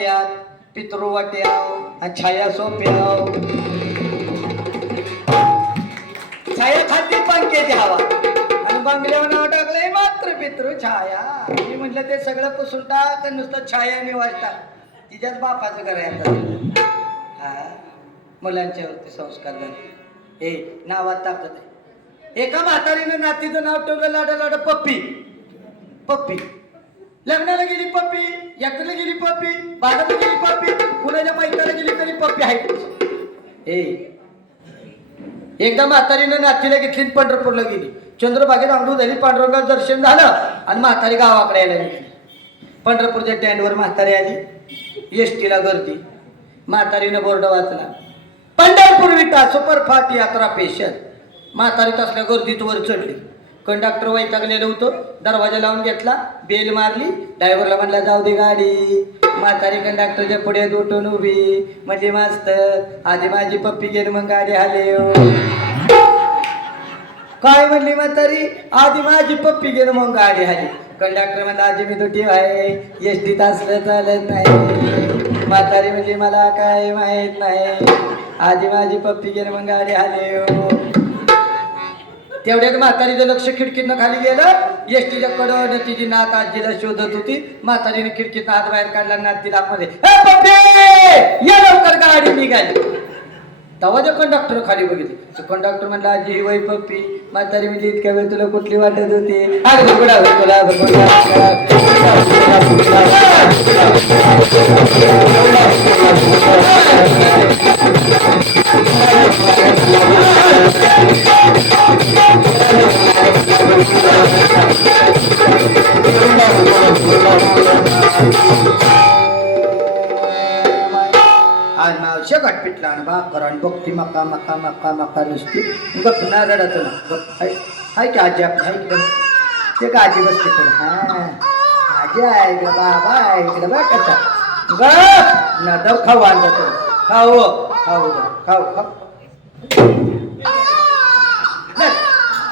वाट्यात पितृ वाट्याव आणि छाया सोप्याव छाया खाती पंख्याची हवा. आणि बंगल्यावर नाव टाकलंय मात्र पितृ छाया. मी म्हटलं ते सगळं पुसून टाक नुसतं छायाने निवास टाक. तिच्याच बापाचं घर आहे आता. हा? मुलांच्यावरती संस्कार झाले. हे नावात ताकद आहे. एका म्हातारीनं नातीचं नाव ठेवलं लाडा लाडा पप्पी. पप्पी. लग्नाला गेली पप्पी यात्रेला गेली पप्पी बागाला गेली पप्पी कुणाच्या मैत्रीला गेली तरी पप्पी आहे ए एकदा म्हातारीनं नातीला घेतली पंढरपूरला गेली. चंद्रभागेत आंघोळ झाली पांडुरंगाचं दर्शन झालं आणि म्हातारी गावाकडे यायला गेली. पंढरपूरच्या टँडवर म्हातारी आली एस टीला गर्दी. म्हातारीनं बोर्ड वाचला. पंढरपूर विटा सुपरफास्ट यात्रा स्पेशल म्हातारीत असल्या गर्दीत वर चढली. कंडक्टर वैतागलेलं होतं. दरवाजा लावून घेतला बेल मारली. ड्रायव्हरला म्हणला जाऊ दे गाडी. म्हातारी कंडक्टरच्या पुढे उठून उभी. म्हणजे मास्तर आधी माझी पप्पी गेली मग गाडी आले काय म्हणली म्हातारी? आधी माझी पप्पी गेली मग गाडी आली कंडक्टर म्हणला आजी मी दुटी आहे. एस टी असलं चालत नाही. म्हातारी म्हणली मला काय माहीत नाही. आधी माझी पप्पी गेली मग गाडी आले तेवढ्यात म्हातारीचं लक्ष खिडकीतनं खाली गेलं एस टीच्या तिची नात आजीला शोधत होती म्हातारीने खिडकीत हात बाहेर काढला नात तिला आतमध्ये या लवकर गाडी निघाली तेव्हा ते कंडक्टर खाली बघितली कंडक्टर म्हणला आजी ही वय पप्पी म्हातारी म्हणजे इतक्या वेळ तुला कुठली वाटत होती अरे बघडा तुला आज घाट पिटला आणि बा करण बघती मका मका मका मका नुसती. गप ना रडत ना. गप हाय हाय की आजी आपली हाय की ते का आजी बसते पण हा. आजी आहे ग बाबा आहे इकडे बा कसा गप. ना दव खाऊ आणलं तर. खाऊ खाऊ खाऊ खाऊ.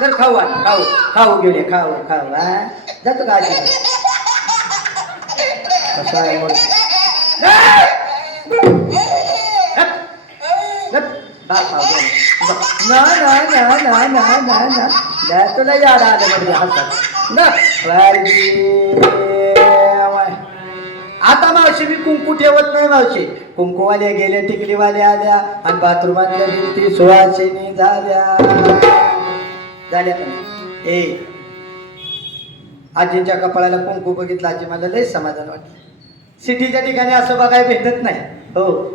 तर खाऊ आण खाऊ खाऊ गेले खाऊ खाऊ हा? जातो का आजी कसं आहे ना ना ना ना ना ना ना ना. तुला याद आलं म्हणजे हातात. ना आता मावशी मी कुंकू ठेवत नाही मावशी. कुंकूवाल्या गेल्या टिकलीवाल्या आल्या. आणि बाथरूमातल्या भिंती सुवासिनी झाल्या. झाल्या पण ए आजीच्या कपाळाला कुंकू बघितलं आजी मला लय समाधान वाटलं. सिटीच्या ठिकाणी असं बघायला भेटत नाही. हो.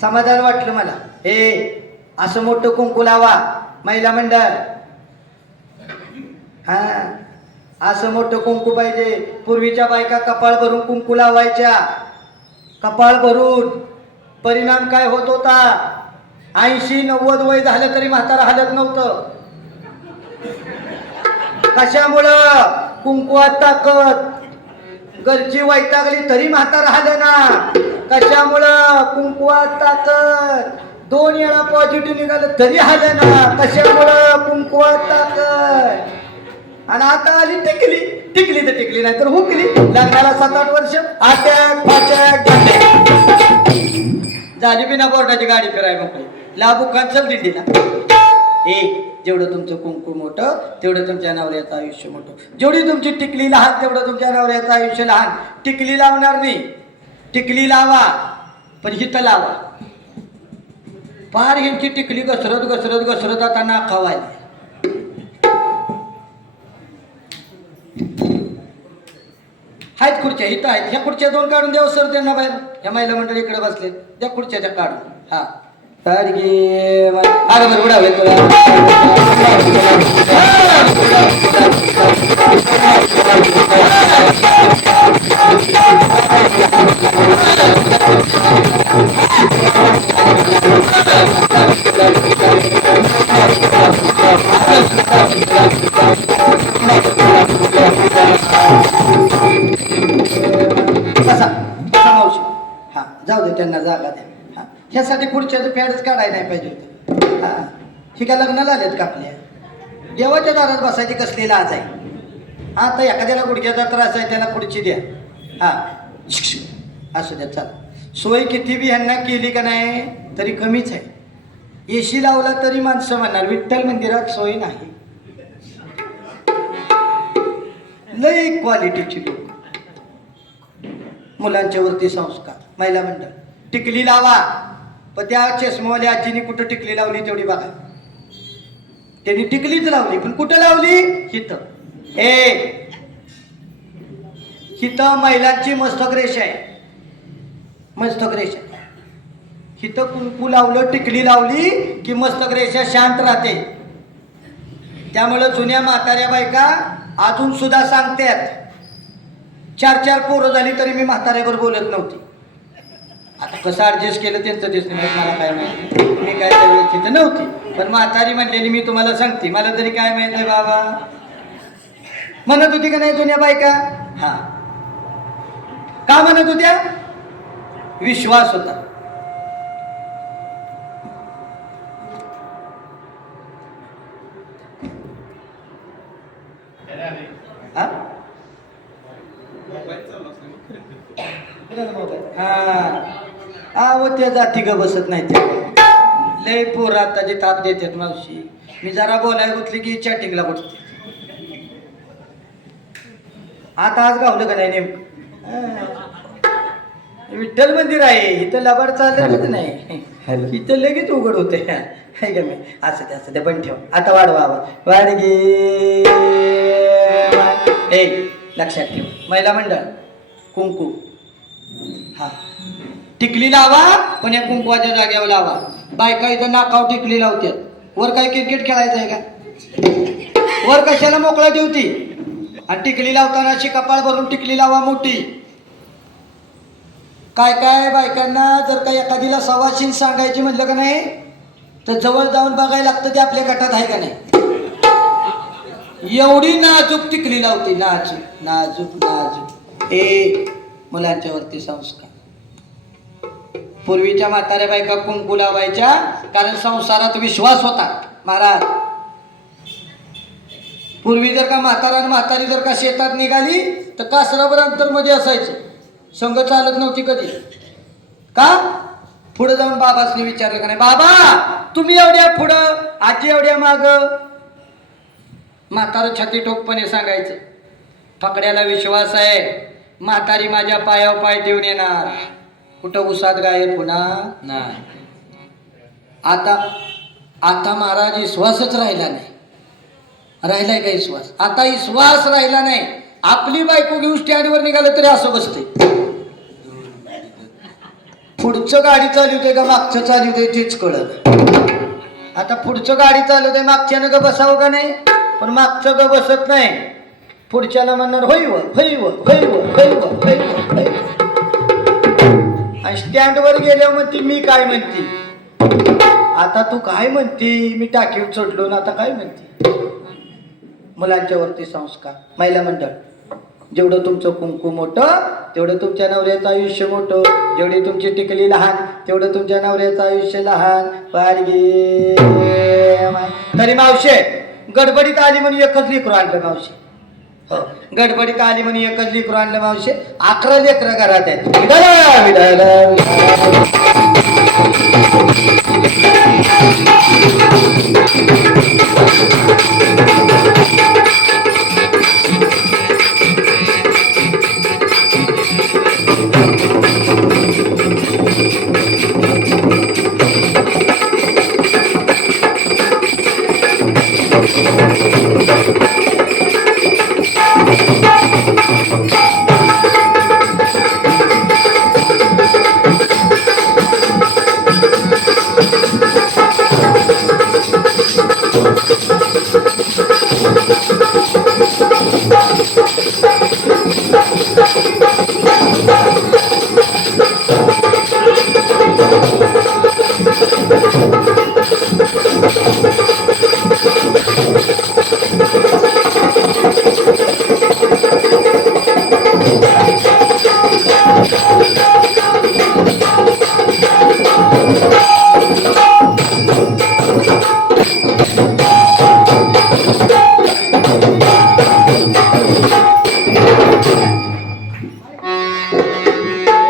समाधान वाटलं मला. हे असं मोठं कुंकू लावा महिला मंडळ. हा असं मोठं कुंकू पाहिजे. पूर्वीच्या बायका कपाळ भरून कुंकू लावायच्या. कपाळ भरून. परिणाम काय होत होता? ऐंशी नव्वद वय झालं तरी म्हातारा हलत नव्हतं. कशामुळं? कुंकुवात ताकद. घरची वैतागली तरी म्हातार आलं ना. कशामुळं? कुंकुवात ताकद. दोन वेळा पॉझिटिव्ह निघालं तरी आलं ना. कशामुळं? कुंकुवात ताकद. आणि आता आली टिकली. टिकली तर टिकली नाही तर हुकली. लग्नाला सात आठ वर्ष. आट्याक फाटॅक झाली बिना बोर्डाची गाडी फिराय मोकळी लाभू कन्सल दिंडीला. एक जेवढं तुमचं कुंकू मोठं तेवढं तुमच्या नवऱ्याचं आयुष्य मोठं. जेवढी तुमची टिकली लहान तेवढं तुमच्या नवऱ्याचं आयुष्य लहान. टिकली लावणार नाही. टिकली लावा पण हिथं लावा. पार ह्यांची टिकली घसरत घसरत घसरत आता नाकावायला आहेत खुर्च्या इथं आहेत. ह्या खुर्च्या दोन काढून द्यावं सर त्यांना बाहेर. ह्या महिला मंडळी इकडे बसले त्या खुर्च्या त्या काढून. हा. ஆகமர் கூட Thank you. ह्यासाठी पुढच्याचं फॅडच काढायला नाही पाहिजे होतं. हां. ही काय लग्नाला आलेत का आपल्या? देवाच्या दारात बसायची कसली लाज आहे? हा तर एखाद्याला गुडघ्याचा त्रास आहे त्याला खुर्ची द्या. हां. असू द्या चला. सोय किती बी ह्यांना केली का नाही तरी कमीच आहे. एशी लावला तरी माणसं म्हणणार विठ्ठल मंदिरात सोय नाही. लई क्वालिटीची लोक. मुलांच्यावरती संस्कार. महिला मंडळ टिकली लावा. पण त्या चष्मावाल्या आजीने कुठं टिकली लावली तेवढी बघा. त्यांनी टिकलीच लावली पण कुठं लावली? हित ए! हित महिलांची मस्तक रेषा आहे. मस्तक रेषा. हिथं कुंकू लावलं टिकली लावली की मस्तक रेषा शांत राहते. त्यामुळं जुन्या म्हाताऱ्या बायका अजून सुद्धा सांगतात चार चार पोरं झाली तरी मी म्हाताऱ्यावर बोलत नव्हती. आता कसं ॲडजस्ट केलं त्यांचं दिसलं नाही मला काय माहिती. मी काय त्यावेळेस तिथं नव्हती. पण म्हातारी म्हणलेली मी तुम्हाला सांगते मला तरी काय माहीत आहे बाबा? म्हणत होती का नाही जुन्या बायका? हा. का म्हणत होत्या? विश्वास होता. हा. हा हा व त्या जाती ग बसत नाही त्या. लय पोर आताची ताप देतात मावशी. मी जरा बोलायला गुतली की चॅटिंगला बसते आता आज गावलं का नाही नेमकं. विठ्ठल मंदिर आहे. इथं लबाड चाललंच नाही. इथं लगेच उघड होते हाय का नाही? असं ते असं ते पण ठेव. आता वाढवा. वाडगे ए लक्षात ठेव. महिला मंडळ कुंकू. हा. टिकली लावा पण या कुंकवाच्या जागेवर लावा. बायका इथं नाकाव टिकली लावतात वर काय क्रिकेट खेळायचं आहे का? वर कशाला मोकळा ठेवती? आणि टिकली लावताना अशी कपाळ भरून टिकली लावा मोठी. काय काय बायकांना जर का एखादीला सवाशीन सांगायची म्हटलं का नाही तर जवळ जाऊन बघायला लागतं ते आपल्या गटात आहे का नाही. एवढी नाजूक टिकली लावते नाजूक नाजूक नाजूक. ए मुलांच्यावरती संस्कार. पूर्वीच्या म्हाताऱ्या बायका कुंकू लावायच्या कारण संसारात विश्वास होता. महाराज पूर्वी जर का म्हातारा आणि म्हातारी जर का शेतात निघाली तर कासरावर अंतरमध्ये असायचं. संघ चालत नव्हती कधी. का? पुढे जाऊन बाबासनी विचारलं का नाही? बाबा तुम्ही एवढ्या पुढं आजी एवढ्या माग? म्हातारं छाती ठोकपणे सांगायचं फकड्याला विश्वास आहे. म्हातारी माझ्या पायावर पाय ठेवून येणार. कुठं उसात गाय पुन्हा? नाही. आता आता महाराज विश्वासच राहिला नाही. राहिलाय का विश्वास? आता विश्वास राहिला नाही. आपली बायको घेऊन स्टँडवर निघालं तरी असं बसते पुढचं गाडी चालवते का मागचं चालवते तेच कळत आता पुढचं गाडी चालवते मागच्यानं ग बसावं का नाही? पण मागचं ग बसत नाही. पुढच्याला म्हणणार होई व होई व होई व. आणि स्टँडवर गेल्यावर म्हणते मी काय म्हणते? आता तू काय म्हणते? मी टाकीवर चढलो ना आता काय म्हणते? मुलांच्यावरती संस्कार. महिला मंडळ जेवढं तुमचं कुंकू मोठं तेवढं तुमच्या नवऱ्याचं आयुष्य मोठं. जेवढी तुमची टिकली लहान तेवढं तुमच्या नवऱ्याचं आयुष्य लहान. पारगे तरी मावशे गडबडीत आली म्हणून एकच लेकरू आणलं मावशी. गडबडीत आली म्हणून एकच लेकरू आणलं मावशी. अकरा लेकरं घरात आहेत. विडाला, विडाला, Thank